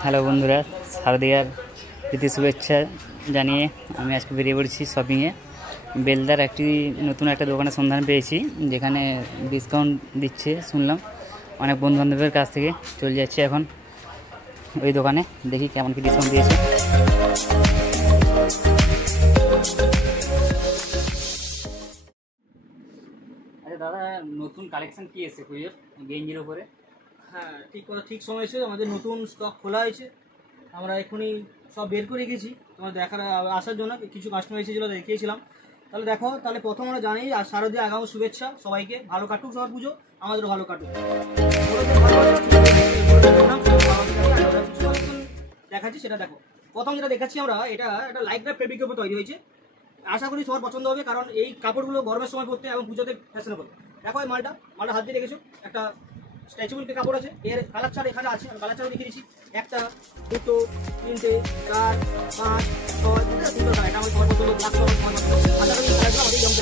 Hello বন্ধুরা, শারদীয়ার প্রীতি শুভেচ্ছা জানিয়ে আমি আজকে বেরিয়ে পড়েছি শপিংয়ে। বেলদার নতুন একটা দোকানের সন্ধান পেয়েছি যেখানে ডিসকাউন্ট দিচ্ছে শুনলাম। অনেক বন্ধুবান্ধবের কাছ থেকে চলে যাচ্ছে এখন ওই দোকানে, দেখি কেমন কি ডিসকাউন্ট দিয়েছে। আচ্ছা দাদা, নতুন কালেকশন কি এসেছে পুজোর গেঞ্জির উপরে? হ্যাঁ, ঠিক সময় এসে আমাদের নতুন স্টক খোলা হয়েছে। আমরা এখনই সব বের করে রেখেছি তোমার আসার জন্য। কিছু কাস্টমার এসেছিলো, দেখিয়েছিলাম। তাহলে দেখো, তাহলে প্রথম আমরা জানি আর শারদীয় আগাম শুভেচ্ছা সবাইকে। ভালো কাটুক সবার পুজো, আমাদেরও ভালো কাটুক। দেখাচ্ছি সেটা দেখো। প্রথম যেটা দেখাচ্ছি আমরা, এটা একটা লাইট ফেব্রিকের উপর তৈরি হয়েছে। আশা করি সবার পছন্দ হবে, কারণ এই কাপড়গুলো গরমের সময় পরতে এবং পুজোতে ফ্যাশনেবল। দেখো এই মালটা হাত দিয়ে রেখেছো। একটা স্ট্রেচেবল কাপড় আছে, এর কালার চার এখানে আছে। আমি কালার চারও দেখিয়ে দিচ্ছি। একটা, দুটো, তিনটে, চার, পাঁচ, ছয়, তিনটো কালার। এটা আমাদের সবার পছন্দ, ব্ল্যাক কালার, সবার পছন্দ।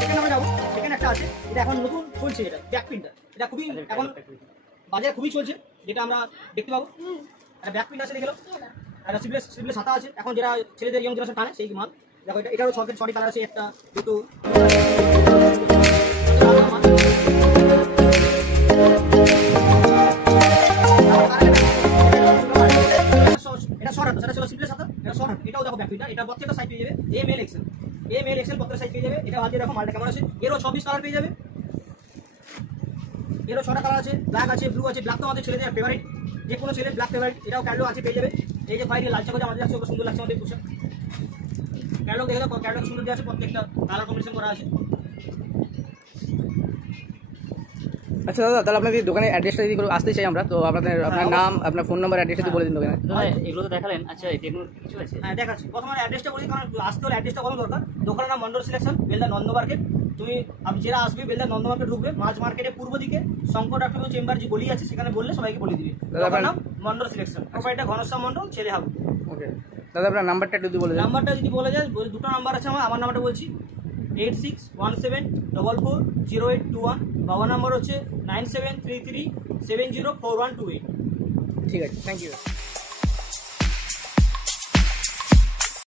সেখানে আমরা যাবো। সেখানে একটা আছে, এটা এখন নতুন চলছে। এটা ব্যাক প্রিন্টটা, এটা খুবই এখন বাজারে খুবই চলছে, যেটা আমরা দেখতে পাবো। একটা ব্যাক প্রিন্ট আছে, দেখে একটা সিপ্লেস হাতা আছে। এখন যেটা ছেলেদের ইয়ং জেনারেশন টানে সেই মাল। দেখো এটারও ছটি কালার আছে। একটা, দুটো, এটাও দেখো ব্যাক। এটা প্রত্যেকটা সাইজ পেয়ে যাবে। এম এল এক্সেল প্রত্যেকটা সাইজ পেয়ে যাবে। এটা হাতে দেখো মালটা কেমন আছে। এরও 26 কালার পেয়ে যাবে। এরও 6টা কালার আছে। ব্ল্যাক আছে, ব্লু আছে। ব্ল্যাক তো আমাদের ছেলেদের ফেভারিট, যে কোনো ছেলের ব্ল্যাক ফেভারিট। এটাও ক্যাটালগ আছে, পেয়ে যাবে। এই যে ফাইল লাল চাকা আমাদের আছে, সুন্দর লাগছে আমাদের পোশাক। ক্যাটালগ দেখে দাও, ক্যাটালগ সুন্দর দেওয়া আছে। প্রত্যেকটা কালার কম্বিনেশন করা আছে। আচ্ছা দাদা, তাহলে আপনাদের দোকানের অ্যাড্রেসটা যদি আসতে চাই আমরা, তো আপনার নাম, আপনার ফোন নাম্বার, অ্যাড্রেসটা বলে দিন দোকানে। এগুলো তো দেখালেন। আচ্ছা কিছু আছে? হ্যাঁ দেখাচ্ছি। প্রথমে অ্যাড্রেসটা বলি, কারণ আসতে হলে অ্যাড্রেসটা কত দরকার। দোকানের নাম মন্ডল সিলেকশন, বেলদা নন্দ মার্কেট। আপনি যারা আসবে বেলদা নন্দ মার্কেট ঢুকবে, মাছ মার্কেটের পূর্ব দিকে শঙ্কর ডাক্তার চেম্বার যে গলি আছে, সেখানে বললে সবাইকে বলে দিবে। দোকানের নাম মন্ডল সিলেকশন, প্রোপাইটার ঘনশ্যাম মন্ডল, ছেলে হাবু। ওকে দাদা, আপনার নাম্বারটা একটু বলে দেন। নাম্বারটা যদি বলে যায়, দুটো নাম্বার আছে আমার নাম্বারটা বলছি 8617440821। বাবার নাম্বার হচ্ছে 9733704128। ঠিক আছে, থ্যাংক ইউ।